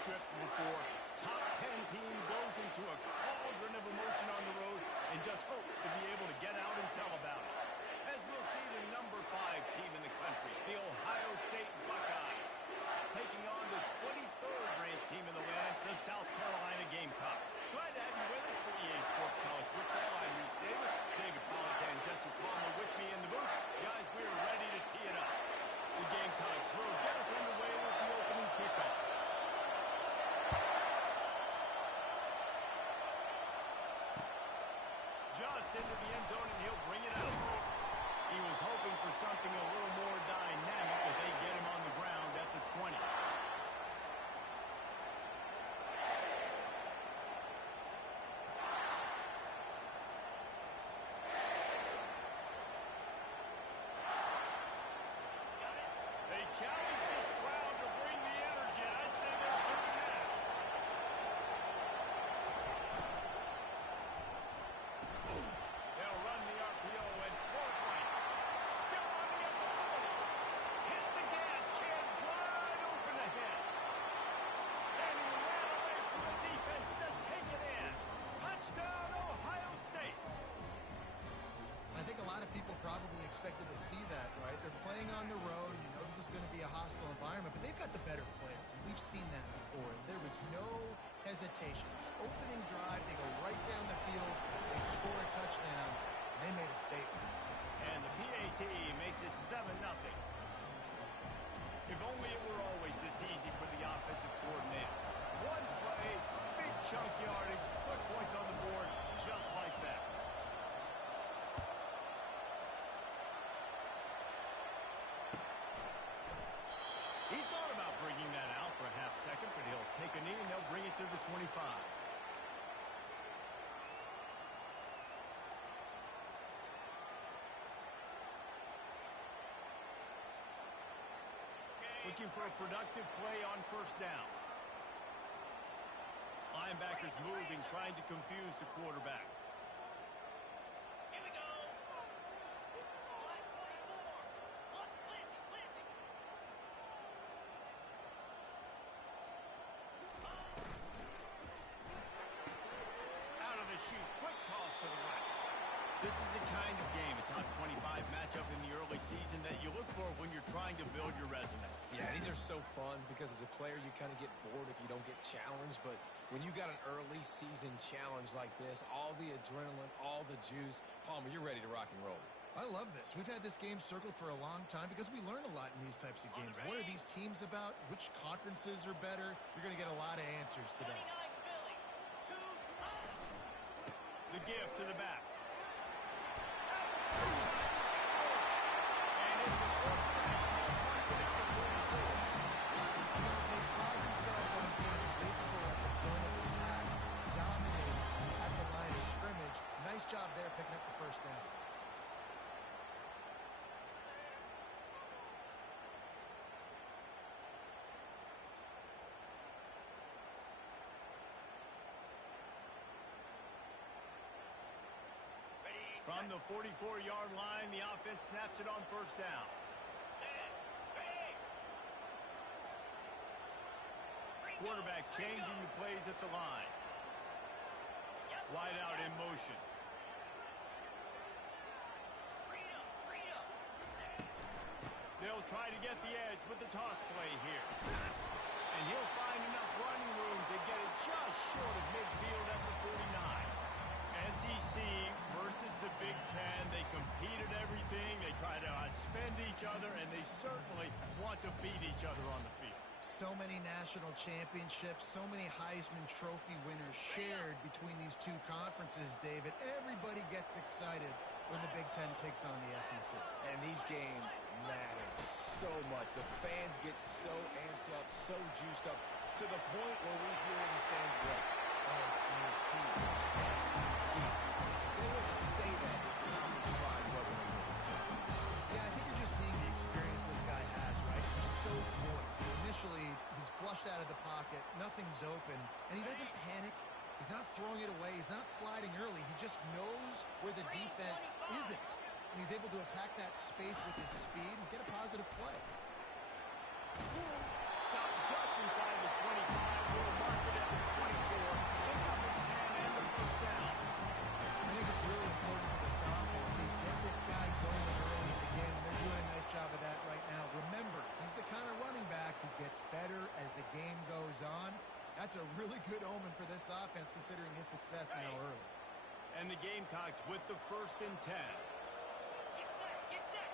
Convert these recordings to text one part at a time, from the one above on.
script before. Top 10 team goes into a cauldron of emotion on the road and just hopes to be able to get out and tell about it. As we'll see the number 5 team in the country, the Ohio State Buckeyes, taking on the 23rd ranked team in the land, the South Carolina Gamecocks. Glad to have you with us for EA Sports College Football. I'm Reese Davis, David Pollack and Jesse Palmer with me in the booth. Guys, we are ready to tee it up. The Gamecocks will get us underway with the opening kickoff. Just into the end zone, and he'll bring it out. He was hoping for something a little more dynamic, but they get him on the ground at the 20. They challenge this crowd to bring the energy, and I'd say they're doing that. They'll run the RPO and throw it right. Still running at the 40. Hit the gas, kid. Wide open ahead. And he ran away from the defense to take it in. Touchdown, Ohio State. I think a lot of people probably expected to see that, right? They're playing on the road, and you know this is going to be a hostile environment, but they've got the better players, and we've seen that before. There was no hesitation. Opening drive, they go right down the field, they score a touchdown, and they made a statement. And the PAT makes it 7-0. If only it were always this easy for the offensive coordinators. One play, big chunk yardage, put points on the board just like that. He thought about bringing that out for a half second, but he'll take a knee and they'll bring it to the 25. Looking for a productive play on first down. Linebackers moving, trying to confuse the quarterback. Here we go. Out of the chute, quick toss to the right. This is the kind of game, a top 25 matchup in the early season that you look for when you're trying to build your resume. Yeah, these are so fun because as a player, you kind of get bored if you don't get challenged. But when you got an early season challenge like this, all the adrenaline, all the juice, Palmer, you're ready to rock and roll. I love this. We've had this game circled for a long time because we learn a lot in these types of games. What are these teams about? Which conferences are better? You're going to get a lot of answers today. The give to the back. Nice job there picking up the first down. From the 44-yard line, the offense snaps it on first down. Quarterback changing the plays at the line. Wide out in motion. They'll try to get the edge with the toss play here. And he'll find enough running room to get it just short of midfield at the 49. SEC versus the Big Ten. They compete at everything. They try to outspend each other, and they certainly want to beat each other on the field. So many national championships, so many Heisman Trophy winners shared between these two conferences, David. Everybody gets excited when the Big Ten takes on the SEC. And these games matter so much. The fans get so amped up, so juiced up, to the point where we hear in the stands, what? SEC, SEC. They wouldn't say that if conference pride wasn't a real thing. Yeah, I think you're just seeing the experience this guy has, right? He's so poised. Initially, he's flushed out of the pocket. Nothing's open. And he doesn't panic. He's not throwing it away. He's not sliding early. He just knows where the defense isn't. And he's able to attack that space with his speed and get a positive play. Stop just inside the 25. That's a really good omen for this offense, considering his success now early. And the Gamecocks with the 1st and 10. Get set, get set.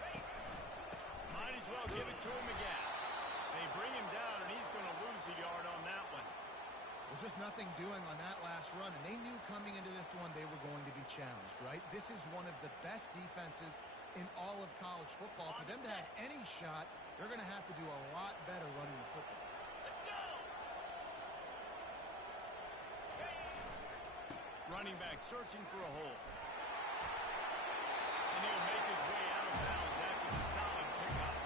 Ready. Might as well give it to him again. They bring him down, and he's going to lose a yard on that one. Well, just nothing doing on that last run, and they knew coming into this one they were going to be challenged, right? This is one of the best defenses in all of college football. For them to have any shot, they're going to have to do a lot better running the football. Let's go. Running back searching for a hole. And he'll make his way out of bounds after the solid pickup.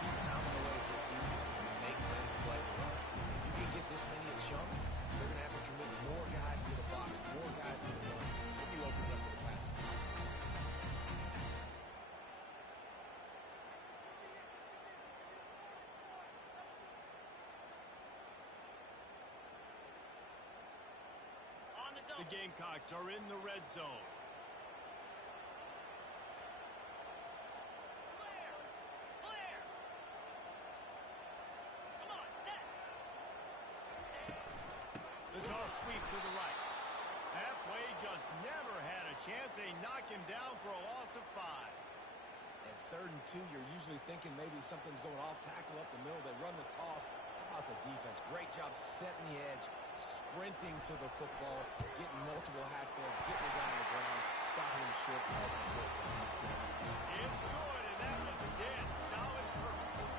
Keep pounding away at this defense and make them play the run. If you can get this many a chunk, they're going to have to commit more guys to the box, more guys to the run. Then you open it up for the passing. On the double. The Gamecocks are in the red zone. Flare. Flare. Come on, set. The toss sweep to the right. That play just never had a chance. They knock him down for a loss of 5. At 3rd and 2, you're usually thinking maybe something's going off tackle up the middle. They run the toss. How about the defense? Great job setting the edge, sprinting to the football, getting multiple hats there, getting the guy on the ground, stopping him short, causing a fourth down. It's good, and that was dead solid perfect.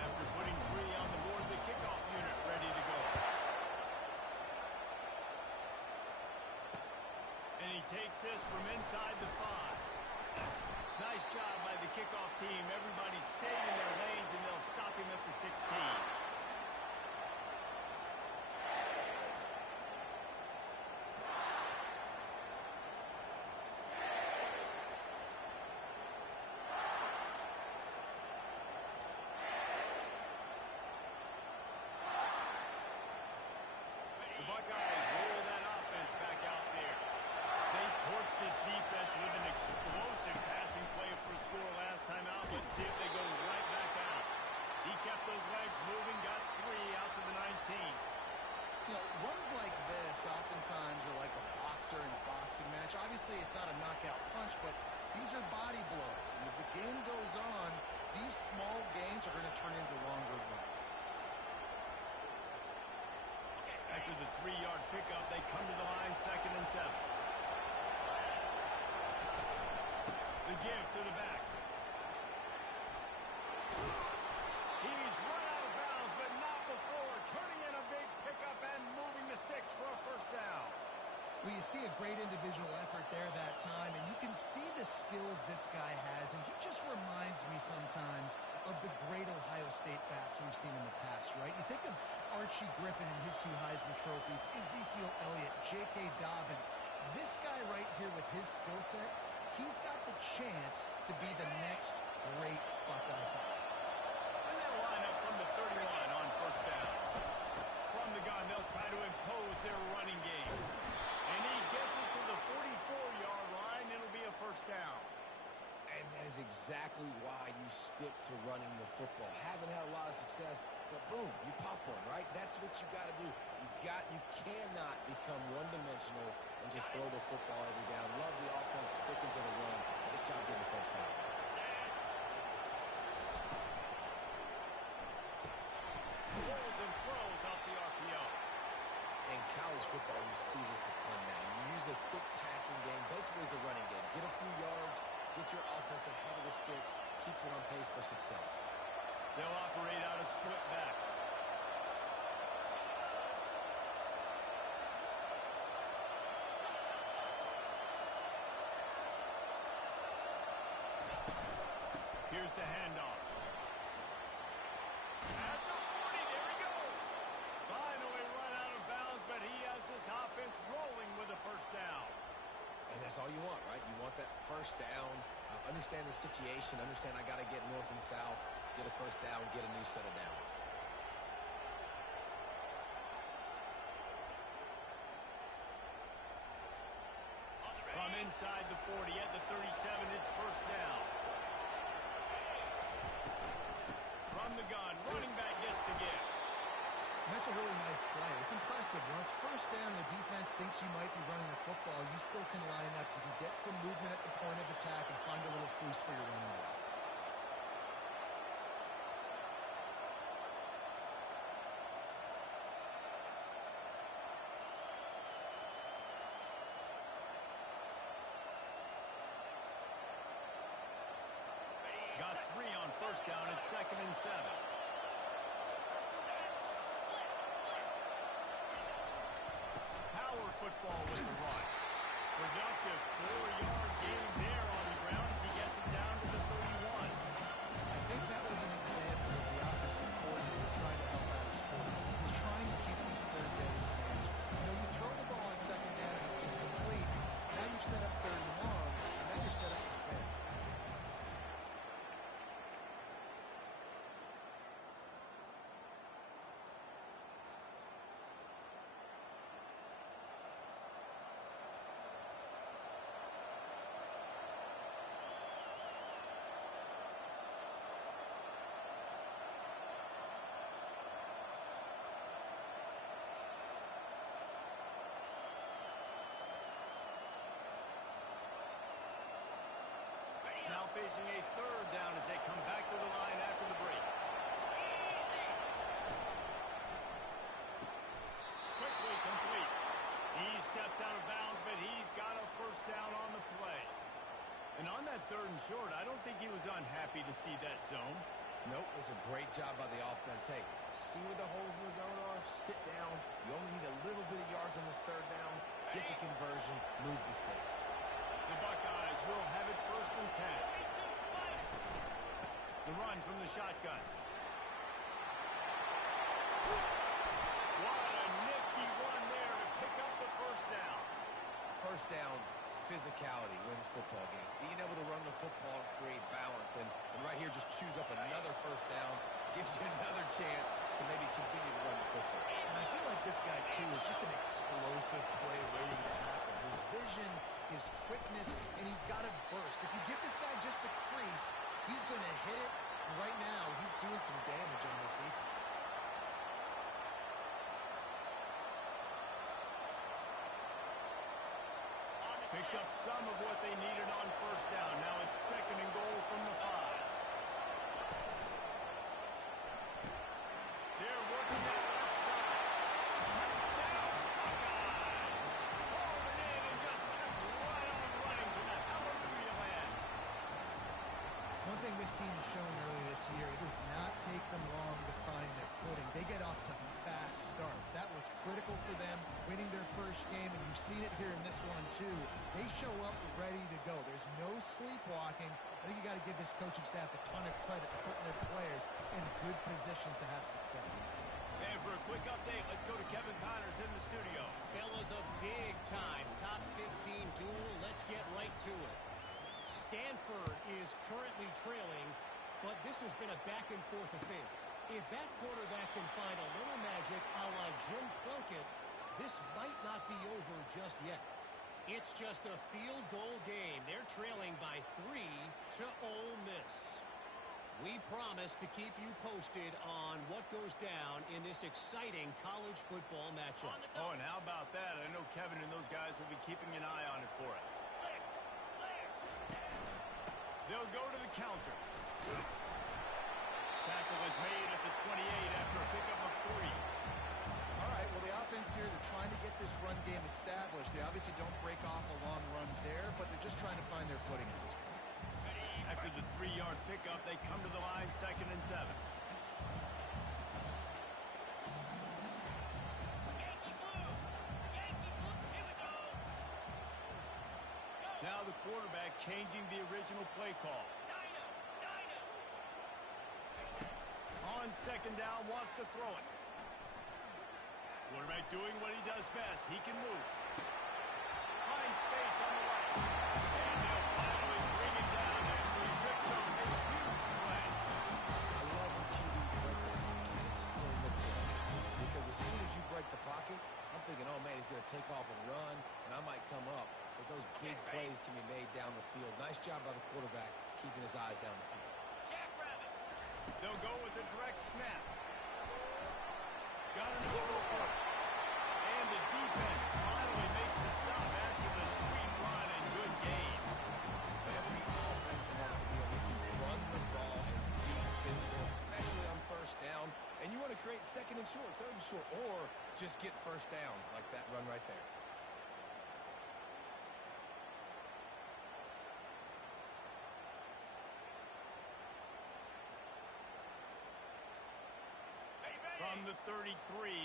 After putting 3 on the board, the kickoff unit ready to go. And he takes this from inside the 5. Nice job by the kickoff team. Everybody stayed in their lanes, and they'll stop him at the 16. The Buckeyes roll that offense back out there. They torched this defense with an explosive passing play for a score last time out. Let's see if they go right back out. He kept those legs moving, got 3 out to the 19. You know, runs like this oftentimes are like a boxer in a boxing match. Obviously, it's not a knockout punch, but these are body blows. And as the game goes on, these small gains are going to turn into longer runs. After the 3-yard pickup, they come to the line, 2nd and 7. The give to the back. He's run out of bounds, but not before turning in a big pickup and moving the sticks for a 1st down. Well, you see a great individual effort there that time, and you can see the skills this guy has, and he just reminds me sometimes of the great Ohio State backs we've seen in the past, right? You think of Archie Griffin and his 2 Heisman trophies, Ezekiel Elliott, J.K. Dobbins. This guy right here with his skill set, he's got the chance to be the next great Buckeye back. And they'll line up from the 31 on 1st down. From the gun, they'll try to impose their running game. And he gets it to the 44-yard line. It'll be a 1st down. And that is exactly why you stick to running the football. Haven't had a lot of success, but boom, you pop one, right? That's what you got to do. You cannot become one-dimensional and just throw the football every down. Love the offense sticking to the run. Nice job getting the 1st down. Rolls and throws off the RPO. In college football, you see this a ton now. You use a quick passing game, basically as the running game. Get a few yards, get your offense ahead of the sticks, keeps it on pace for success. They'll operate out of split backs. Here's the handoff. At the 40, there he goes. Finally run out of bounds, but he has this offense rolling with a 1st down. And that's all you want, right? You want that 1st down. Understand the situation. Understand I got to get north and south, get a 1st down, get a new set of downs. From inside the 40 at the 37, it's 1st down. From the gun, running back. it's first down, the defense thinks you might be running the football, you still can line up. You can get some movement at the point of attack and find a little crease for your running back. Got 3 on first down at 2nd and 7. Power football with the run. Productive 4-yard gain there on the ground as he gets it down to the 31. I think that was an example of the offensive coordinator trying to help out his quarterback. He's trying to keep these third downs manageable. You know, you throw the ball on second down and it's incomplete. Now you've set up third and long, and now you're set up for fair. Now facing a third down as they come back to the line after the break. Quickly complete. He steps out of bounds, but he's got a first down on the play. And on that 3rd and short, I don't think he was unhappy to see that zone. Nope, it was a great job by the offense. Hey, see where the holes in the zone are? Sit down. You only need a little bit of yards on this 3rd down. Get the conversion. Move the sticks. The Buckeyes will have it 1st and 10. The run from the shotgun. What a nifty run there to pick up the first down. First down, physicality wins football games. Being able to run the football and create balance. And right here, just choose up another first down. Gives you another chance to maybe continue to run the football. And I feel like this guy, too, is just an explosive play waiting to happen. His vision, his quickness, and he's got a burst. If you give this guy just a crease, he's going to hit it. And right now, he's doing some damage on this defense. Picked up some of what they needed on first down. Now it's 2nd and goal from the 5. They're working that left side. Down, Buckeye. Hauled it in and just kept right on running to the hallelujah land. One thing this team has shown early this year, it does not take them long to find their footing. They get off to fast starts. That was critical for them winning their first game, and you've seen it here in this one, too. They show up ready to go. There's no sleepwalking. I think you got to give this coaching staff a ton of credit for putting their players in good positions to have success. And for a quick update, let's go to Kevin Connors in the studio. Fellas, a big-time top 15 duel. Let's get right to it. Stanford is currently trailing, but this has been a back-and-forth affair. If that quarterback can find a little magic a la Jim Plunkett, this might not be over just yet. It's just a field goal game. They're trailing by 3 to Ole Miss. We promise to keep you posted on what goes down in this exciting college football matchup. Oh, and how about that? I know Kevin and those guys will be keeping an eye on it for us. They'll go to the counter. Tackle was made at the 28 after a pickup of 3. All right, well, the offense here, they're trying to get this run game established. They obviously don't break off a long run there, but they're just trying to find their footing at this point. After the 3-yard pickup, they come to the line 2nd and 7. Now the quarterback changing the original play call. On 2nd down, wants to throw it. Quarterback doing what he does best. He can move. Finds space on the right. And they'll finally bring him down after he rips off a huge play. I love when QBs break the pocket and still look good. Because as soon as you break the pocket, I'm thinking, oh, man, he's going to take off and run, and I might come up. But those big plays can be made down the field. Nice job by the quarterback keeping his eyes down the field. They'll go with the direct snap. Got another first. And the want to create second and short, third and short, or just get first downs like that run right there. From the 33,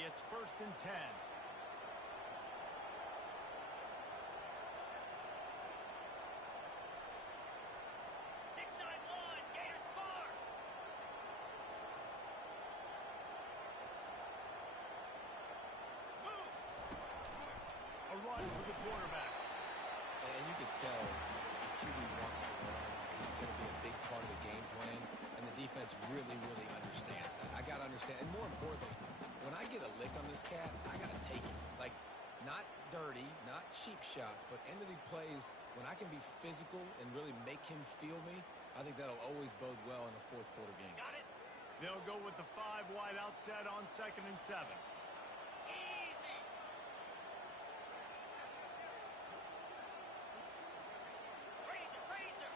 it's 1st and 10. A run for the quarterback. And you could tell the QB wants to run. He's going to be a big part of the game plan, and the defense really, really understands that. I got to understand, and more importantly, when I get a lick on this cat, I got to take it. Like, not dirty, not cheap shots, but end of the plays, when I can be physical and really make him feel me, I think that'll always bode well in a fourth quarter game. Got it. They'll go with the 5 wide outset on 2nd and 7. Easy. Razor.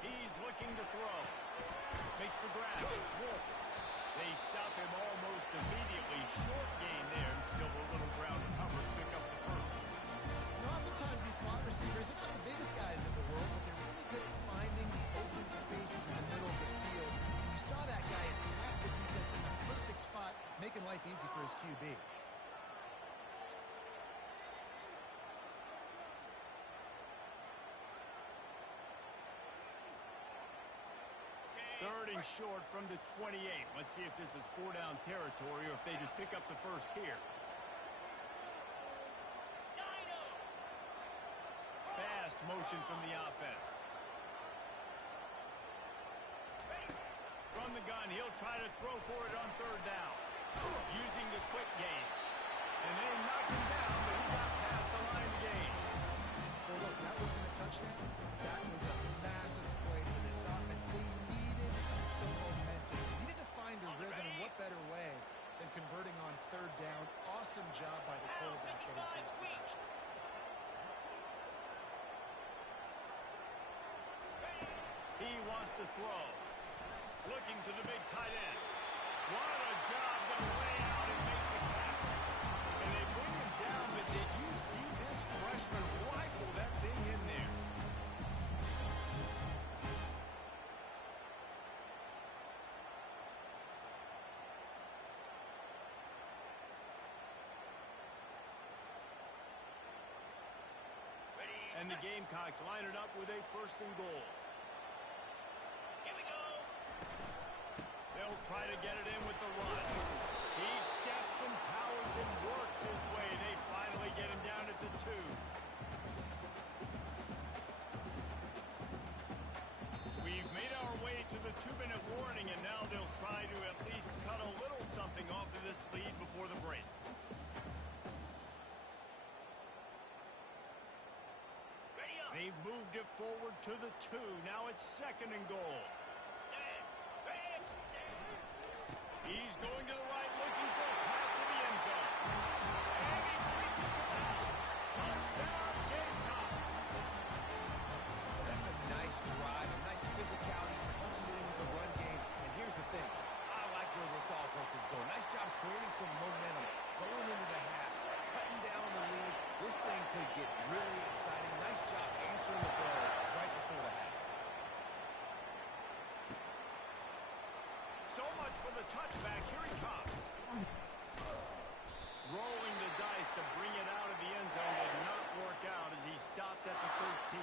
He's looking to throw. Makes the grab. It's Wolf. They stop him almost immediately. Short gain there, and still a little ground to cover to pick up the first. You know, oftentimes these slot receivers, they're not the biggest guys in the world, but they're really good at finding the open spaces in the middle of the field. You saw that guy attack the defense in the perfect spot, making life easy for his QB. Third and short from the 28. Let's see if this is 4-down territory or if they just pick up the first here. Dino. Fast motion from the offense. From the gun, he'll try to throw for it on 3rd down. Using the quick game. And they knocked him down, but he got past the line to gain. Well, look, that wasn't a touchdown. That was a massive play for this offense. They needed some momentum. They needed to find a rhythm. What better way than converting on 3rd down? Awesome job by the quarterback getting to his possession. He wants to throw. Looking to the big tight end. What a job to lay out and make the catch. And they bring him down, but did you see this freshman rifle that thing in there? Ready. And the Gamecocks line it up with a 1st and goal. Here we go. They'll try to get it in with the run. He steps and powers and works his way. They finally get him down at the 2. We've made our way to the 2-minute warning, and now they'll try to at least cut a little something off of this lead before the break. Ready up. They've moved it forward to the 2. Now it's 2nd and goal. Set. Ready. Set. He's going to the right, looking for a path to the end zone. And he takes it to the house. Touchdown, Gamecock. That's a nice drive, a nice physicality, punching it in with the run game. And here's the thing. I like where this offense is going. Nice job creating some momentum, going into the half, cutting down the lead. This thing could get really exciting. Nice job answering the bell right before the half. So much for the touchback. Here he comes. Rolling the dice to bring it out of the end zone did not work out as he stopped at the 13.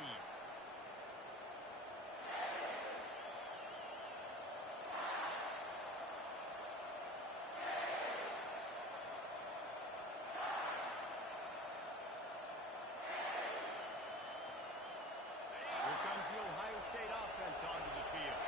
Here comes the Ohio State offense onto the field.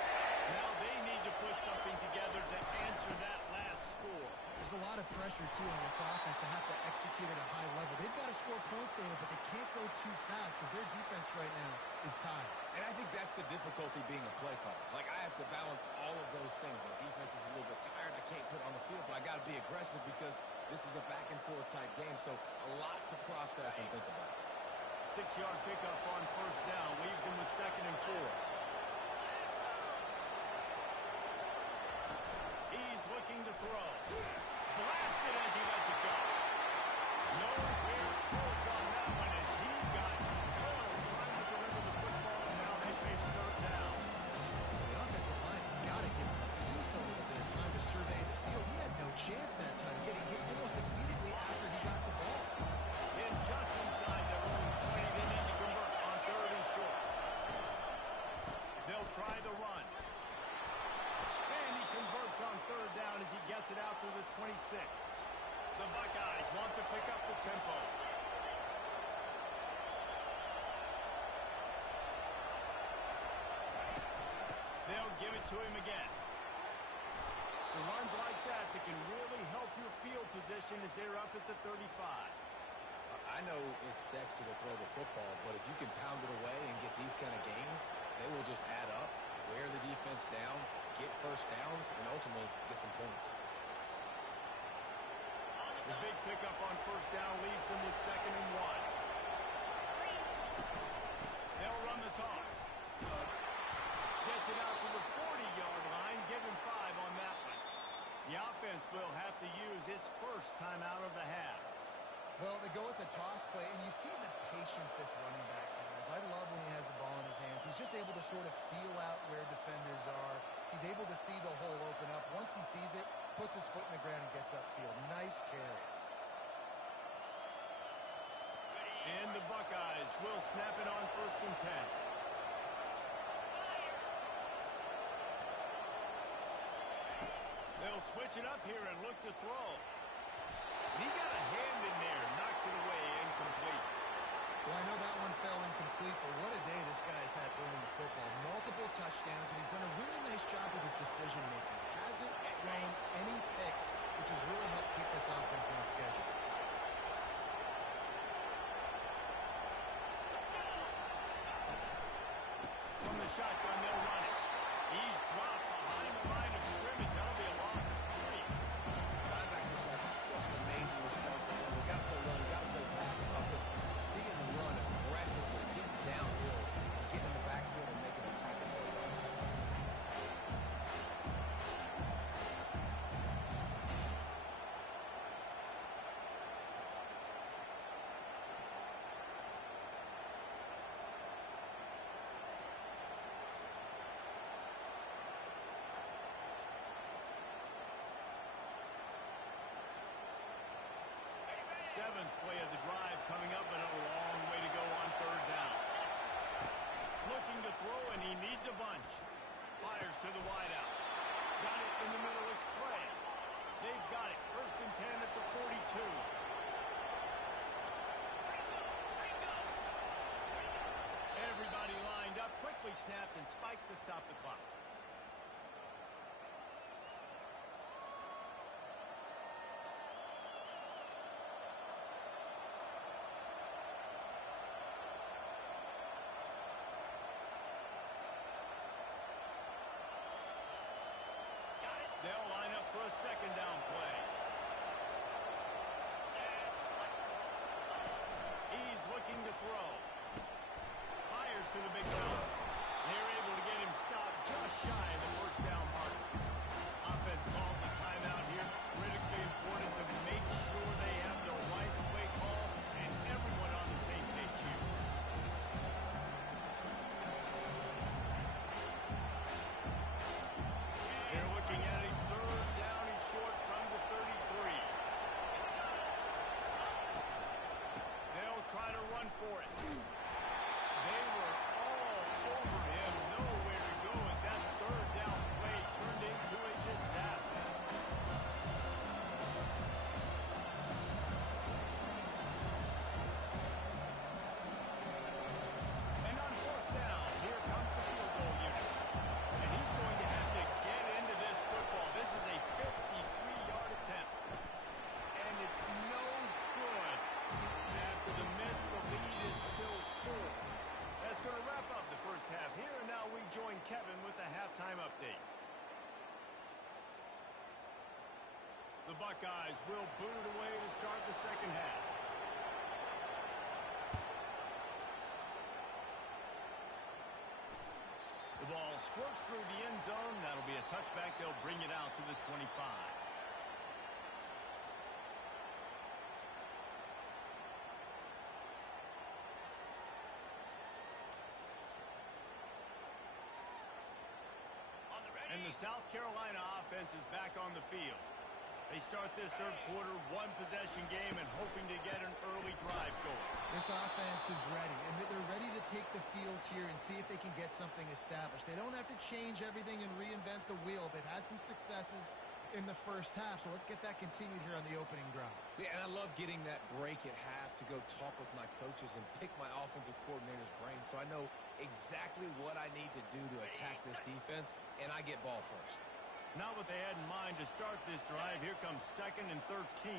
Now they need to put something together to answer that last score. There's a lot of pressure, too, on this offense to have to execute at a high level. They've got to score points, David, but they can't go too fast because their defense right now is tired. And I think that's the difficulty being a play caller. Like, I have to balance all of those things. My defense is a little bit tired. I can't put on the field, but I got to be aggressive because this is a back-and-forth type game, so a lot to process and think about. 6-yard pickup on 1st down leaves him with 2nd and 4. throw. Blasted as he lets it go. Nowhere close on that one as he got spoiled trying to deliver the football, and now they face third down. The offensive line has got to give him at least a little bit of time to survey the field. He had no chance that time, getting hit almost immediately after he got the ball. In just inside their own 20, they need to convert on third and short. They'll try the run. And he converts on third down as he gets it out to the 26. The Buckeyes want to pick up the tempo. They'll give it to him again. So runs like that can really help your field position as they're up at the 35. I know it's sexy to throw the football, but if you can pound it away and get these kind of gains, they will just add up, wear the defense down, get first downs, and ultimately get some points. The big pickup on first down leaves them with 2nd and 1. They'll run the toss. Gets it out to the 40-yard line. Give him 5 on that one. The offense will have to use its first timeout of the half. Well, they go with a toss play, and you see the patience this running back has. I love when he has the ball in his hands. He's just able to sort of feel out where defenders are. He's able to see the hole open up. Once he sees it, puts his foot in the ground and gets upfield. Nice carry. And the Buckeyes will snap it on 1st and 10. They'll switch it up here and look to throw. He got a hand in there, knocks it away, incomplete. Well, I know that one fell incomplete, but what a day this guy's had throwing the football. Multiple touchdowns, and he's done a really nice job with his decision-making. Hasn't thrown any picks, which has really helped keep this offense on schedule. From the shotgun, they'll run it. He's dropped behind the line of scrimmage. That'll be a loss of 3. Linebackers have such an amazing responsibility. We got to play run, we got to play pass. Up is seeing the run aggressively, getting downhill, getting in the backfield and making a tackle for us. Seventh play of the drive coming up, but a long way to go on third down. Looking to throw, and he needs a bunch. Fires to the wideout. Got it in the middle. It's Clay. They've got it. 1st and 10 at the 42. Everybody lined up, quickly snapped and spiked to stop the clock. They'll line up for a 2nd down play. He's looking to throw. Fires to the big mouth. They're able to get him stopped just shy of the 1st down mark. Offense calls the timeout here. Critically important to make sure they have the right play call and everyone on the same page here. They're looking at a 3rd down and short from the 33. They'll try to run for it. They were all over him. Nowhere to go as that 3rd down play turned into a disaster. And on 4th down, here comes the field goal unit. And he's going to have to get into this football. This is a 53-yard attempt. And it's no good. After the miss, the lead is still 4. That's going to wrap up the first half here. And now we join Kevin with the halftime update. The Buckeyes will boot it away to start the 2nd half. The ball squirts through the end zone. That'll be a touchback. They'll bring it out to the 25. the South Carolina offense is back on the field. They start this third quarter one-possession game and hoping to get an early drive going. This offense is ready, and they're ready to take the field here and see if they can get something established. They don't have to change everything and reinvent the wheel. They've had some successes in the first half, so let's get that continued here on the opening drive. Yeah, and I love getting that break at half to go talk with my coaches and pick my offensive coordinator's brain so I know exactly what I need to do to attack this defense, and I get ball first. Not what they had in mind to start this drive. Here comes 2nd and 13.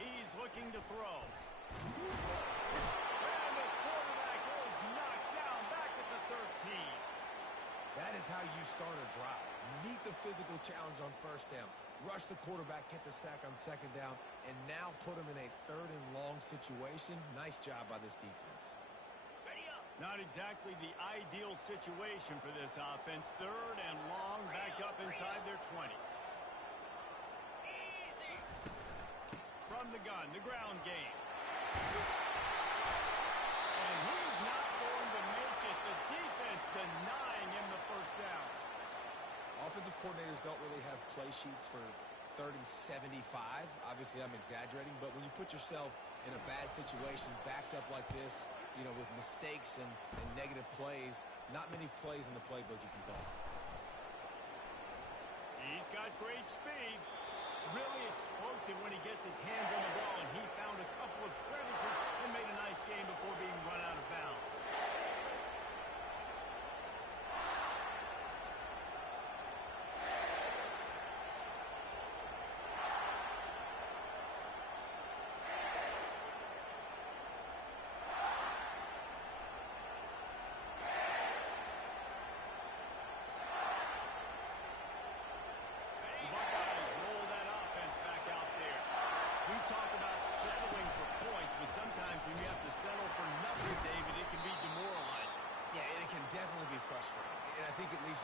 He's looking to throw. And the quarterback is knocked down back at the 13. That is how you start a drive. Meet the physical challenge on first down. Rush the quarterback, get the sack on second down, and now put him in a 3rd and long situation. Nice job by this defense. Ready up. Not exactly the ideal situation for this offense. 3rd and long, back up inside their 20. Easy. From the gun, the ground game. And he's not going to make it. The defense denying him the first down. Offensive coordinators don't really have play sheets for 3rd and 75. Obviously, I'm exaggerating, but when you put yourself in a bad situation, backed up like this, you know, with mistakes and negative plays, not many plays in the playbook you can call. He's got great speed. Really explosive when he gets his hands on the ball, and he found a couple of crevices and made a nice game before being run out of bounds.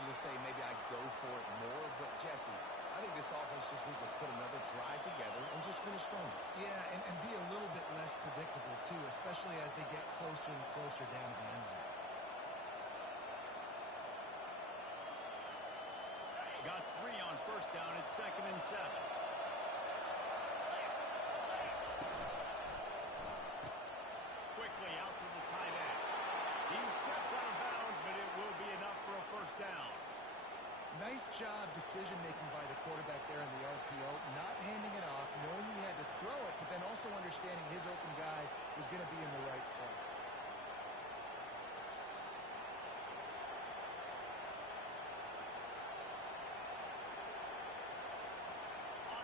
To say maybe I go for it more, but Jesse, I think this offense just needs to put another drive together and just finish stronger. Yeah, and be a little bit less predictable, too, especially as they get closer and closer down to the end zone. Got 3 on first down at 2nd and 7. Quickly out to the tight end. He steps out of bounds, but it will be enough for a first down. Nice job decision-making by the quarterback there in the RPO, not handing it off, knowing he had to throw it, but then also understanding his open guy was going to be in the right flat.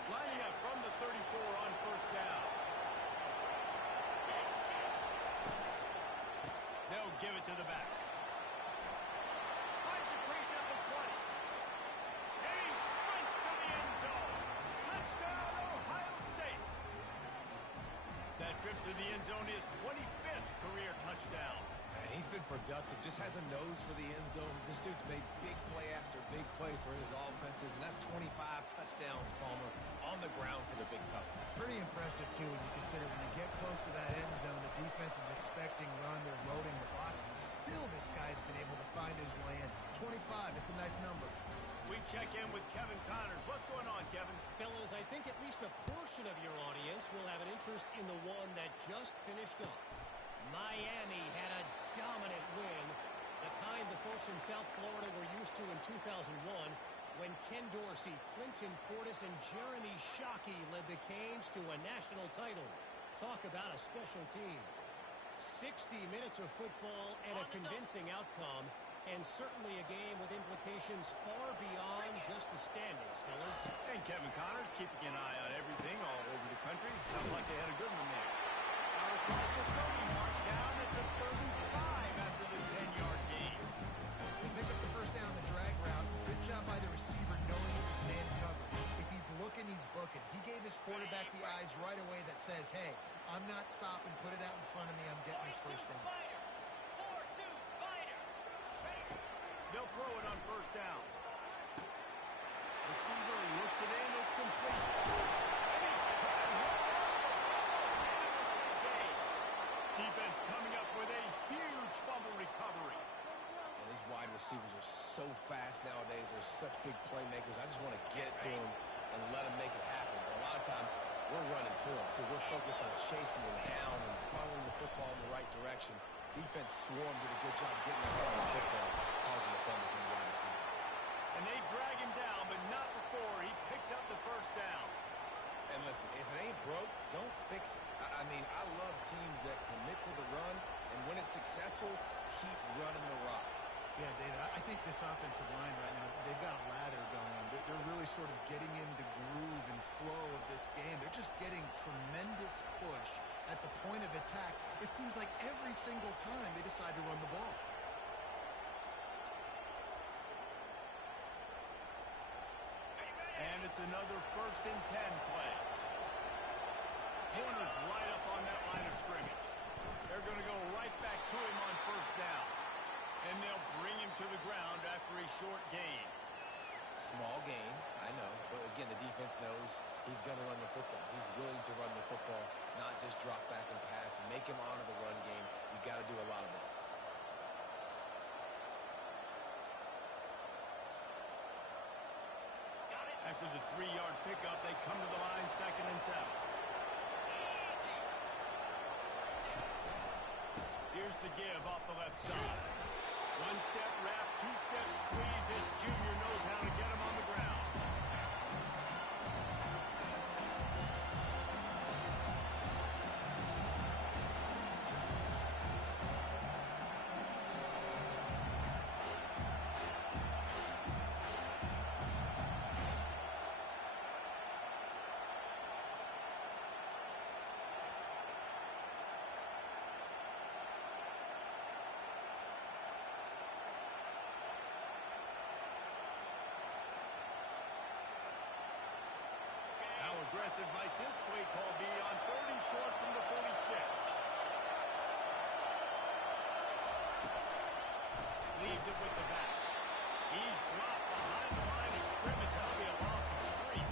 Lining up from the 34 on first down. They'll give it to the back. Finds a crease at the 20. And he sprints to the end zone. Touchdown, Ohio State. That trip to the end zone is 25th career touchdown. And he's been productive, just has a nose for the end zone. This dude's made big play after big play for his offenses, and that's 25 touchdowns, Palmer, on the ground for the big fella. Pretty impressive, too, when you consider when you get close to that end zone, the defense is expecting run, they're loading the boxes. Still, this guy's been able to find his way in. 25, it's a nice number. We check in with Kevin Connors. What's going on, Kevin? Fellas, I think at least a portion of your audience will have an interest in the one that just finished up. Miami had a dominant win, the kind the folks in South Florida were used to in 2001 when Ken Dorsey, Clinton Portis, and Jeremy Shockey led the Canes to a national title. Talk about a special team. 60 minutes of football and a convincing outcome, and certainly a game with implications far beyond just the standings, fellas. And Kevin Connors keeping an eye on everything all over the country. Sounds like they had a good one there. Out across the 30 mark, down at the 35 after the 10-yard gain. They pick up the first down in the drag route. Good job by the receiver knowing it was man covered. If he's looking, he's booking. He gave his quarterback the eyes right away that says, hey, I'm not stopping. Put it out in front of me. I'm getting this first down. 4-2 Spider. They'll throw it on first down. Receiver looks it in. It's complete. And he can't hold on. These wide receivers are so fast nowadays. They're such big playmakers. I just want to get to them and let them make it happen. But a lot of times, we're running to them, too. We're focused on chasing them down and funneling the football in the right direction. Defense swarmed, did a good job getting the football, causing the fumble from the wide receiver. And they drag him down, but not before he picks up the first down. And listen, if it ain't broke, don't fix it. I mean, I love teams that commit to the run, and when it's successful, keep running the rock. Yeah, David, I think this offensive line right now, they've got a lather going. They're really sort of getting in the groove and flow of this game. They're just getting tremendous push at the point of attack. It seems like every single time they decide to run the ball. And it's another 1st and 10 play. Corner's right up on that line of scrimmage. They're going to go right back to him on 1st down. And they'll bring him to the ground after a short gain. Small gain, I know. But again, the defense knows he's going to run the football. He's willing to run the football, not just drop back and pass. Make him honor the run game. You got to do a lot of this. After the 3-yard pickup, they come to the line 2nd and 7. Here's the give off the left side. 1-step wrap, 2-step squeeze. This junior knows how to get him on the ground. How aggressive might this play call be on 3rd and short from the 46? Leads it with the back. He's dropped behind the line of scrimmage. That'll be a loss of 3.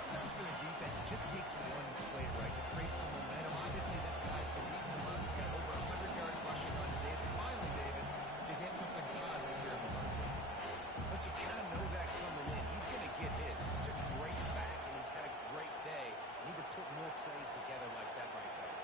Sometimes for the defense, it just takes one play, right, to create some momentum. Obviously, this guy's been eating them up. He's got over 100 yards rushing on the day. And finally, David, they get something positive here in the run game. But you kind of know that coming in. He's going to get his. Such a great back, and he's had a great day. Need to put more plays together like that right there.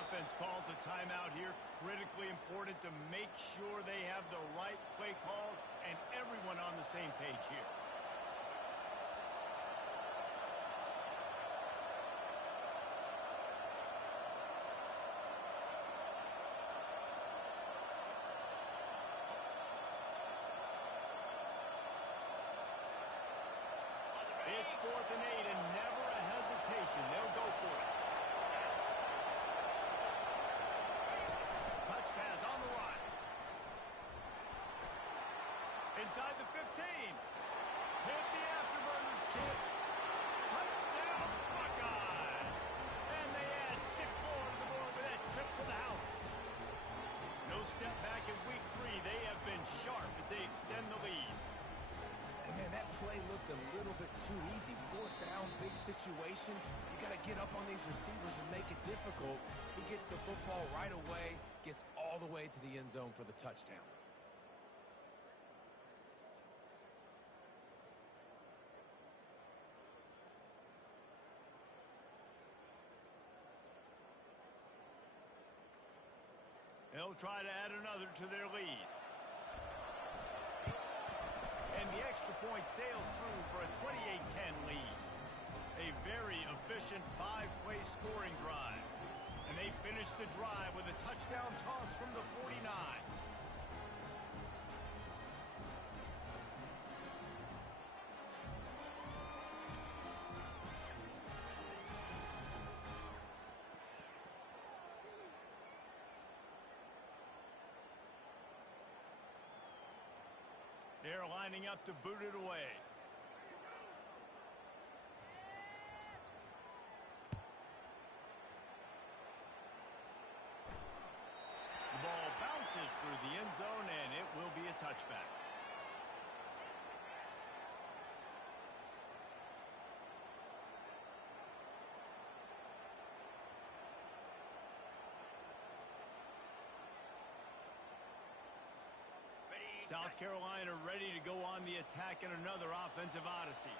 Offense calls a timeout here. Critically important to make sure they have the right play call and everyone on the same page here. It's 4th and 8 and never a hesitation. They'll go for it. Touch pass on the run. Inside the 15. Hit the afterburners, kid. Touchdown, Buckeyes. And they add 6 more to the board with that trip to the house. No step back in week 3. They have been sharp as they extend the lead. And man, that play looked a little bit too easy. 4th down, big situation. You got to get up on these receivers and make it difficult. He gets the football right away, gets all the way to the end zone for the touchdown. They'll try to add another to their lead. And the extra point sails through for a 28-10 lead. A very efficient 5-play scoring drive. And they finish the drive with a touchdown toss from the 49. They're lining up to boot it away. The ball back. bounces through the end zone, and it will be a touchback. South Carolina ready to go on the attack in another offensive odyssey.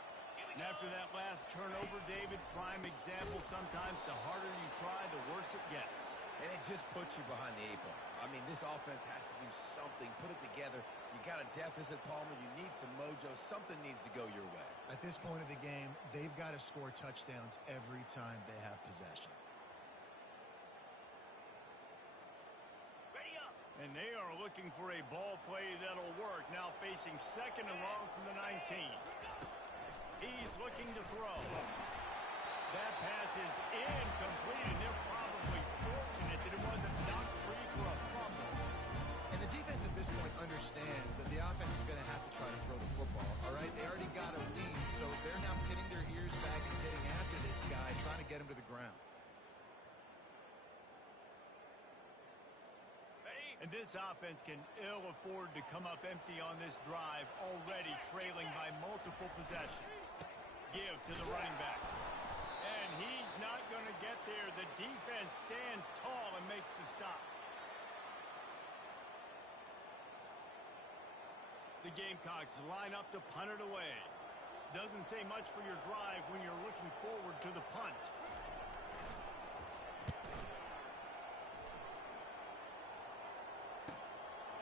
And after that last turnover, David, prime example, sometimes the harder you try, the worse it gets. And it just puts you behind the 8 ball. I mean, this offense has to do something, put it together. You got a deficit, Palmer. You need some mojo. Something needs to go your way. At this point of the game, they've got to score touchdowns every time they have possession. And they are looking for a ball play that'll work. Now facing second and long from the 19. He's looking to throw. That pass is incomplete, and they're probably fortunate that it wasn't knocked free for a fumble. And the defense at this point understands that the offense is going to have to try to throw the football, all right? They already got a lead, so they're now pitting their ears back and getting after this guy, trying to get him to the ground. And this offense can ill afford to come up empty on this drive, already trailing by multiple possessions. Give to the running back. And he's not going to get there. The defense stands tall and makes the stop. The Gamecocks line up to punt it away. Doesn't say much for your drive when you're looking forward to the punt.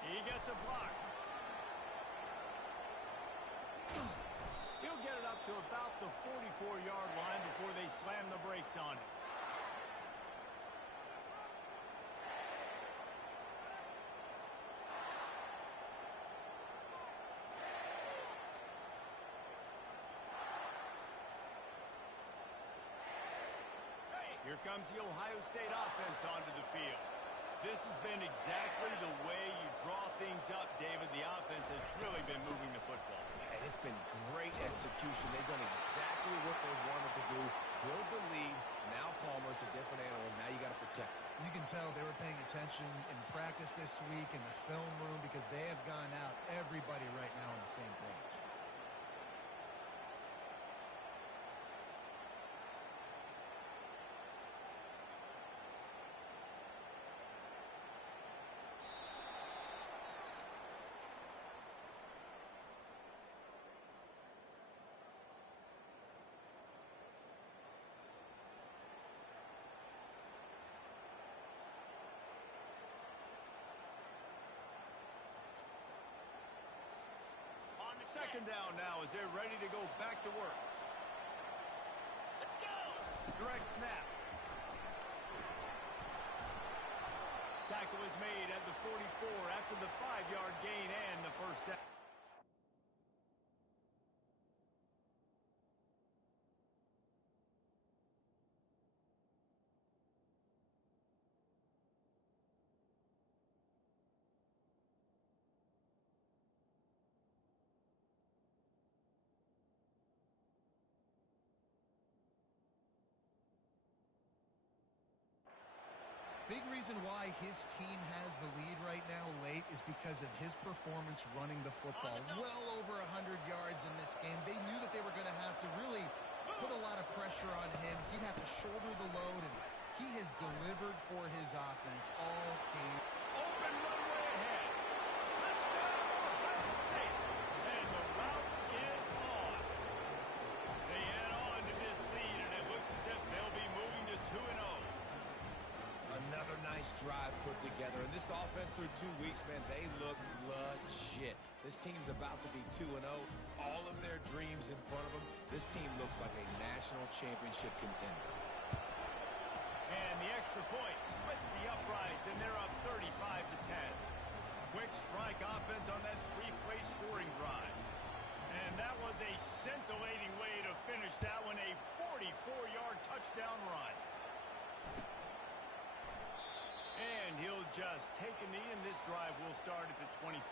He gets a block. He'll get it up to about the 44-yard line before they slam the brakes on him. Here comes the Ohio State offense onto the field. This has been exactly the way you draw things up, David. The offense has really been moving the football. And it's been great execution. They've done exactly what they wanted to do. Build the lead. Now Palmer's a different animal. Now you got to protect him. You can tell they were paying attention in practice this week in the film room because they have gone out, everybody right now on the same page. Second down now as they're ready to go back to work. Let's go! Direct snap. Tackle is made at the 44 after the 5-yard gain and the first down. Big reason why his team has the lead right now late is because of his performance running the football. Well over 100 yards in this game. They knew that they were going to have to really put a lot of pressure on him. He'd have to shoulder the load, and he has delivered for his offense all game. Open runway ahead. Touchdown, Ohio State. And the route is on. They add on to this lead, and it looks as if they'll be moving to 2-0. Another nice drive put together. And this offense through 2 weeks, man, they look legit. This team's about to be 2-0. All of their dreams in front of them. This team looks like a national championship contender. And the extra point splits the uprights, and they're up 35-10. Quick strike offense on that 3-play scoring drive. And that was a scintillating way to finish that one, a 44-yard touchdown run. And he'll just take a knee, and this drive will start at the 25.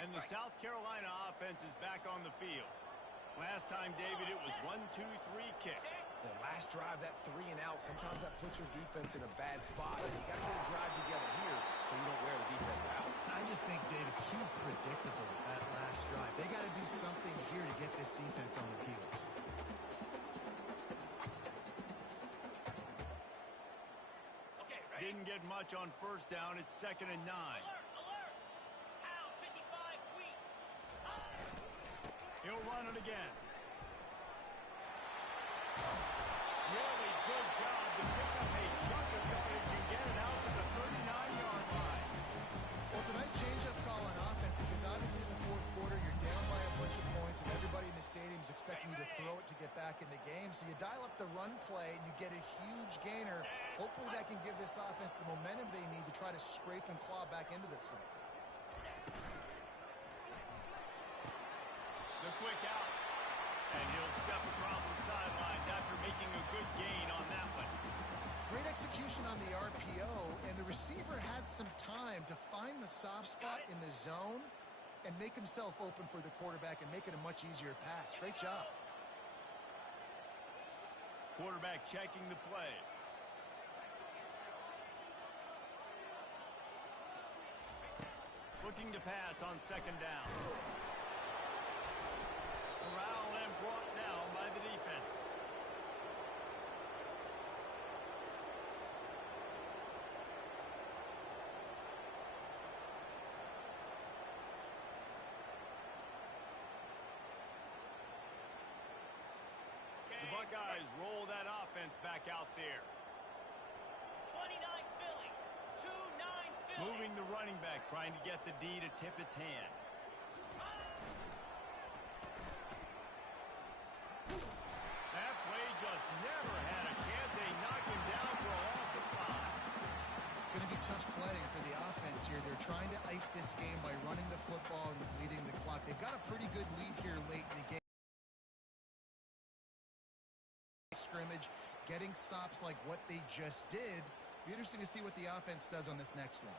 And the South Carolina offense is back on the field. Last time, David, it was 1-2-3 kick. The last drive, that 3 and out, sometimes that puts your defense in a bad spot. And you got to get a drive together here so you don't wear the defense out. I just think, David, too predictable that last drive. They got to do something here to get this defense on their heels. Okay, ready? Didn't get much on first down. It's 2nd and 9. Alert, alert! Pound 55 wheat. He'll run it again. Really good job to pick up a chunk of yardage and get it out to the 39-yard line. Well, it's a nice change-up call on offense because obviously in the fourth quarter you're down by a bunch of points and everybody in the stadium is expecting you to throw it to get back in the game. So you dial up the run play and you get a huge gainer. Hopefully that can give this offense the momentum they need to try to scrape and claw back into this one. The quick out. And he'll step across the sidelines after making a good gain on that one. Great execution on the RPO, and the receiver had some time to find the soft spot in the zone and make himself open for the quarterback and make it a much easier pass. Great job. Quarterback checking the play. Looking to pass on 2nd down. Corralled and brought down by the defense. The Buckeyes roll that offense back out there. 29 Philly. 2-9 Philly. Moving the running back, trying to get the D to tip its hand. That play just never had a chance. They knock him down for a loss of 5. It's going to be tough sledding for the offense here. They're trying to ice this game by running the football and leading the clock. They've got a pretty good lead here late in the game. Scrimmage, getting stops like what they just did. Be interesting to see what the offense does on this next one.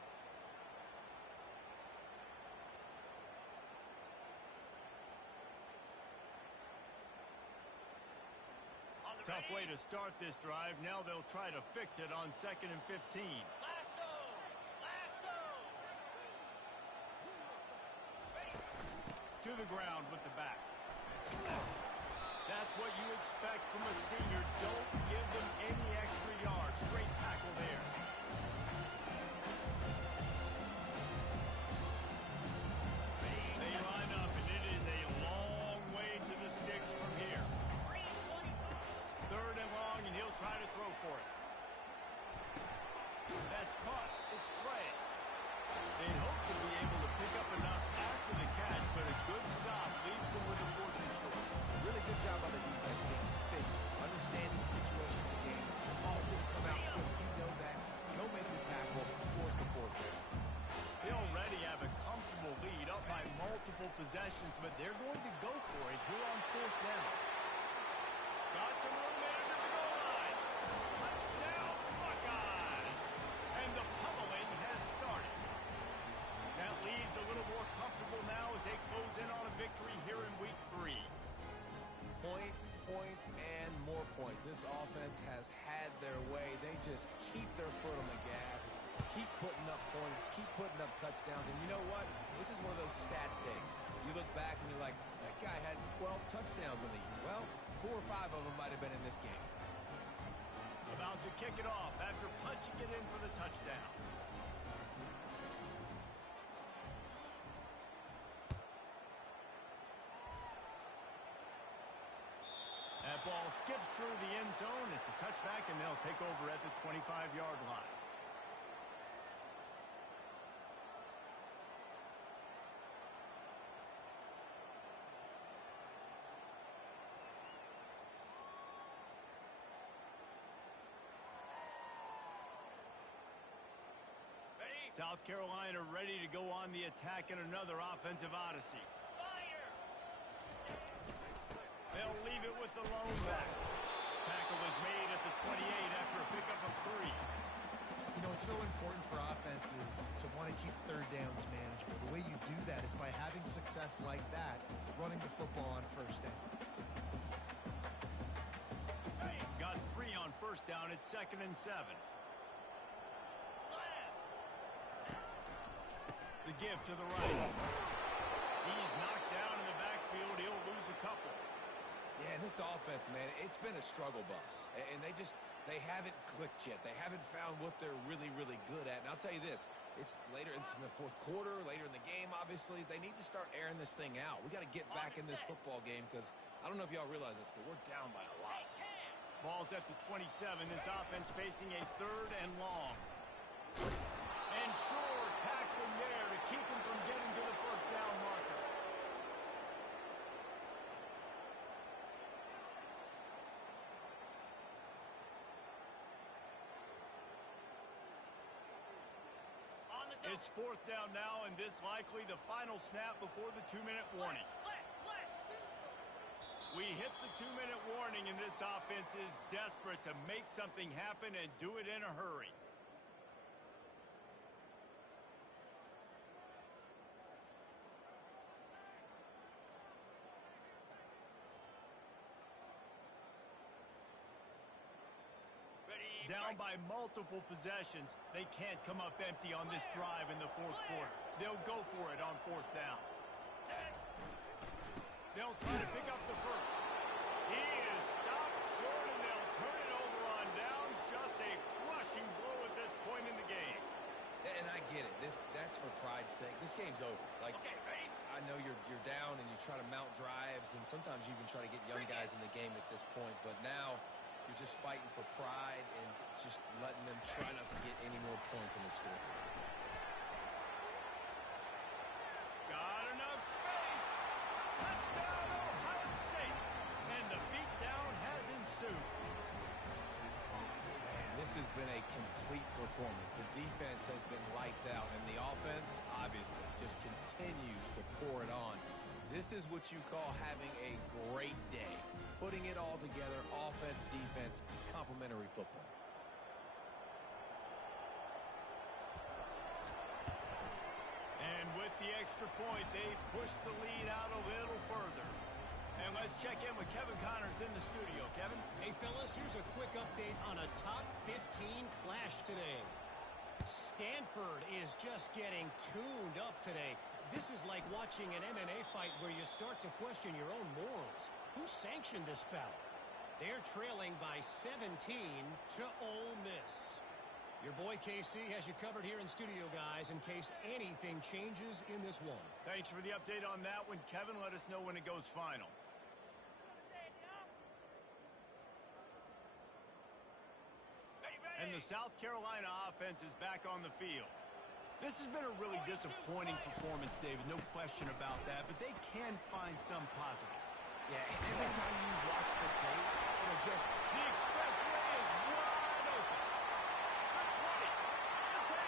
Tough way to start this drive. Now they'll try to fix it on 2nd and 15. Lasso! Lasso! Ready? To the ground with the back. That's what you expect from a senior. Don't give them any extra yards. Great tackle there. They line up, and it is a long way to the sticks from here. 3rd and long, and he'll try to throw for it. That's caught. It's Clay. They'd hope to be able to pick up enough after the catch, but a good stop leaves them with a 4th and short. Really good job by the defense being physical, understanding the situation of the game. The ball's going to come out quick. You know that. Go make the tackle, force the 4th down. They already have a comfortable lead up by multiple possessions, but they're going to go for it here on 4th down. Got some room there to the goal line. Touchdown, Buckeyes! And the pummeling has started. That lead's a little more comfortable now as they close in on a victory here in week 3. Points, points, and more points. This offense has had their way. They just keep their foot on the gas, keep putting up points, keep putting up touchdowns. And you know what? This is one of those stats days. You look back and you're like, that guy had 12 touchdowns in the year. Well, 4 or 5 of them might have been in this game. About to kick it off after punching it in for the touchdown. That ball skips through the end zone. It's a touchback, and they'll take over at the 25-yard line. South Carolina ready to go on the attack in another offensive odyssey. Fire! They'll leave it with the lone back. Tackle is made at the 28 after a pickup of 3. You know, it's so important for offenses to want to keep 3rd downs manageable. The way you do that is by having success like that, running the football on 1st down. down at 2nd and 7. Slam. The give to the right. He's knocked down in the backfield. He'll lose a couple. Yeah, and this offense, man, it's been a struggle bus. And they haven't clicked yet. They haven't found what they're really, really good at. And I'll tell you this, it's later, it's in the fourth quarter, later in the game, obviously. They need to start airing this thing out. We got to get back in this football game because I don't know if y'all realize this, but we're down by a lot. Ball's at the 27. This offense facing a 3rd and long. And sure, tackling there to keep him from getting to the first down marker. On the double. It's 4th down now, and this likely the final snap before the 2-minute warning. Flex. We hit the 2-minute warning, and this offense is desperate to make something happen and do it in a hurry. Ready. Down by multiple possessions, they can't come up empty on this drive in the 4th quarter. They'll go for it on 4th down. Set. They'll try to pick up the first. He is stopped short, and they'll turn it over on downs. Just a crushing blow at this point in the game. And I get it. That's for pride's sake. This game's over. Like, Okay, ready? I know you're down and you try to mount drives, and sometimes you even try to get young guys in the game at this point. But now you're just fighting for pride and just letting them try not to get any more points in the score. Got enough space. Touchdown, Ohio State. And the beatdown has ensued. Man, this has been a complete performance. The defense has been lights out, and the offense, obviously, just continues to pour it on. This is what you call having a great day. Putting it all together, offense, defense, complementary football. And with the extra point, they push the lead out a little further. And let's check in with Kevin Connors in the studio. Kevin? Hey, fellas, here's a quick update on a top 15 clash today. Stanford is just getting tuned up today. This is like watching an MMA fight where you start to question your own morals. Who sanctioned this bout? They're trailing by 17 to Ole Miss. Your boy KC has you covered here in studio, guys, in case anything changes in this one. Thanks for the update on that one, Kevin. Let us know when it goes final. And the South Carolina offense is back on the field. This has been a really disappointing performance, David, no question about that, but they can find some positives. Yeah, every time you watch the tape, it'll just... The expressway is wide open. The 20, the 10.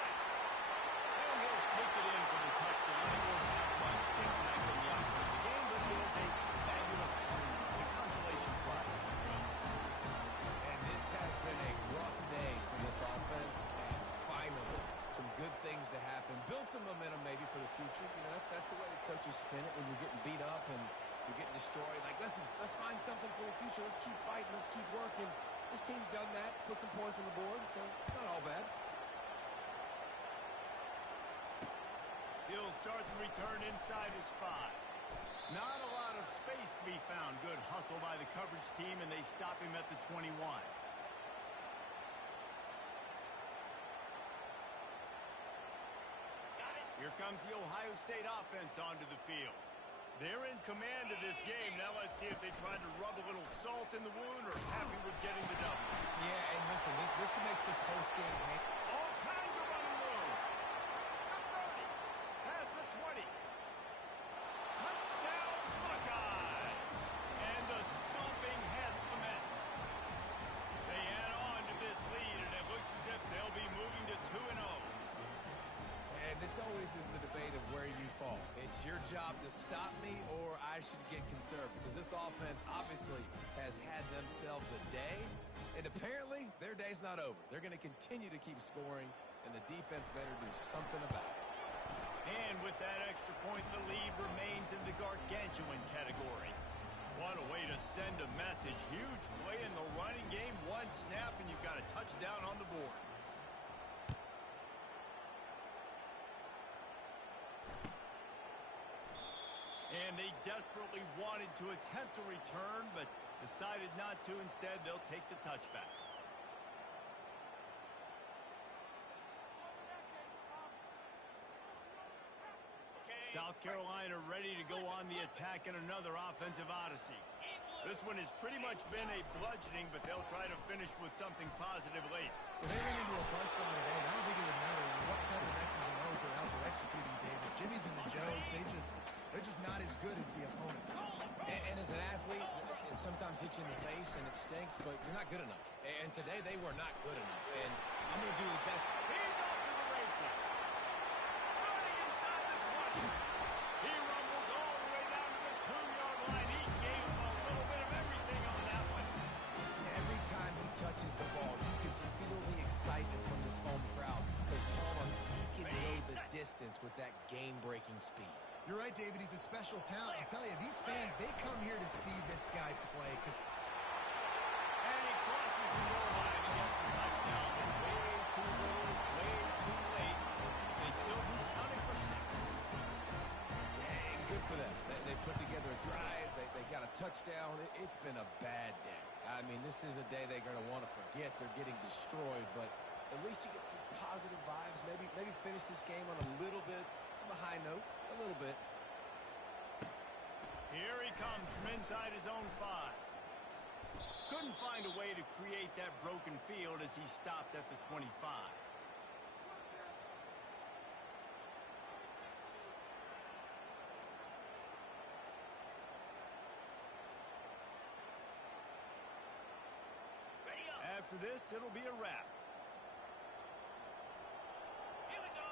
And he'll take it in for the touchdown. It won't have much impact on the outcome of the game, but it is a fabulous part of the consolation prize. And this has been a rough day for this offense, and finally, some good things to happen. Build some momentum maybe for the future. You know, that's the way the coaches spin it when you're getting beat up and you're getting destroyed. Like, listen, let's find something for the future. Let's keep fighting. Let's keep working. This team's done that, put some points on the board, so it's not all bad. He'll start the return inside his 5. Not a lot of space to be found. Good hustle by the coverage team, and they stop him at the 21. Here comes the Ohio State offense onto the field. They're in command of this game. Now let's see if they try to rub a little salt in the wound or happy with getting the W. Yeah, and listen, this makes the post-game... All kinds of running room. The 30. Past the 20. Touchdown Buckeyes. And the stomping has commenced. They add on to this lead, and it looks as if they'll be moving to 2-0. And this always is the debate of where you fall. It's your job to stop me or I should get conservative. Because this offense obviously has had themselves a day. And apparently, their day's not over. They're going to continue to keep scoring, and the defense better do something about it. And with that extra point, the lead remains in the gargantuan category. What a way to send a message. Huge play in the running game. One snap, and you've got a touchdown on the board. And they desperately wanted to attempt a return, but decided not to. Instead, they'll take the touchback. South Carolina ready to go on the attack in another offensive odyssey. This one has pretty much been a bludgeoning, but they'll try to finish with something positive late. Well, they ran into a buzzsaw today, and I don't think it would matter what type of X's and O's they're out there executing, David. Jimmy's and the Joes, they're just not as good as the opponent. And as an athlete, it sometimes hits you in the face, and it stinks, but you're not good enough. And today, they were not good enough. And I'm going to do the best. He's off to the races. Running inside the 20. He rumbles all the way down to the 2-yard line. He gave him a little bit of everything on that one. Every time he touches the ball, you can feel the excitement from this home crowd because Palmer, he can go the distance with that game-breaking speed. You're right, David. He's a special talent. I tell you, these fans, they come here to see this guy play. And he crosses the goal line and gets the touchdown. Way too little, way too late. They still do counting for 6. And good for them. They put together a drive. They got a touchdown. It's been a bad day. I mean, this is a day they're going to want to forget. They're getting destroyed, but at least you get some positive vibes. Maybe finish this game on a little bit of a high note. A little bit. Here he comes from inside his own 5. Couldn't find a way to create that broken field as he stopped at the 25. Ready up. After this, it'll be a wrap. Here we go.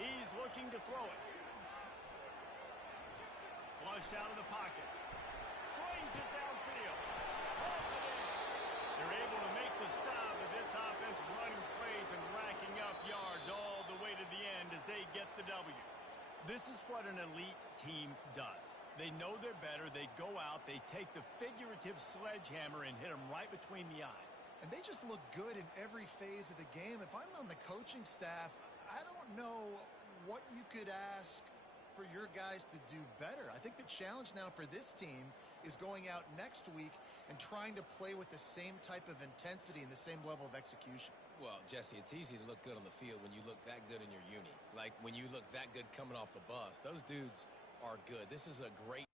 He's looking to throw it. Flushed out of the pocket. Slings it downfield. Pulls it in. They're able to make the stop with this offense running plays and racking up yards all the way to the end as they get the W. This is what an elite team does. They know they're better. They go out. They take the figurative sledgehammer and hit them right between the eyes. And they just look good in every phase of the game. If I'm on the coaching staff, I don't know what you could ask for your guys to do better. I think the challenge now for this team is going out next week and trying to play with the same type of intensity and the same level of execution. Well, Jesse, it's easy to look good on the field when you look that good in your uni. Like when you look that good coming off the bus. Those dudes are good. This is a great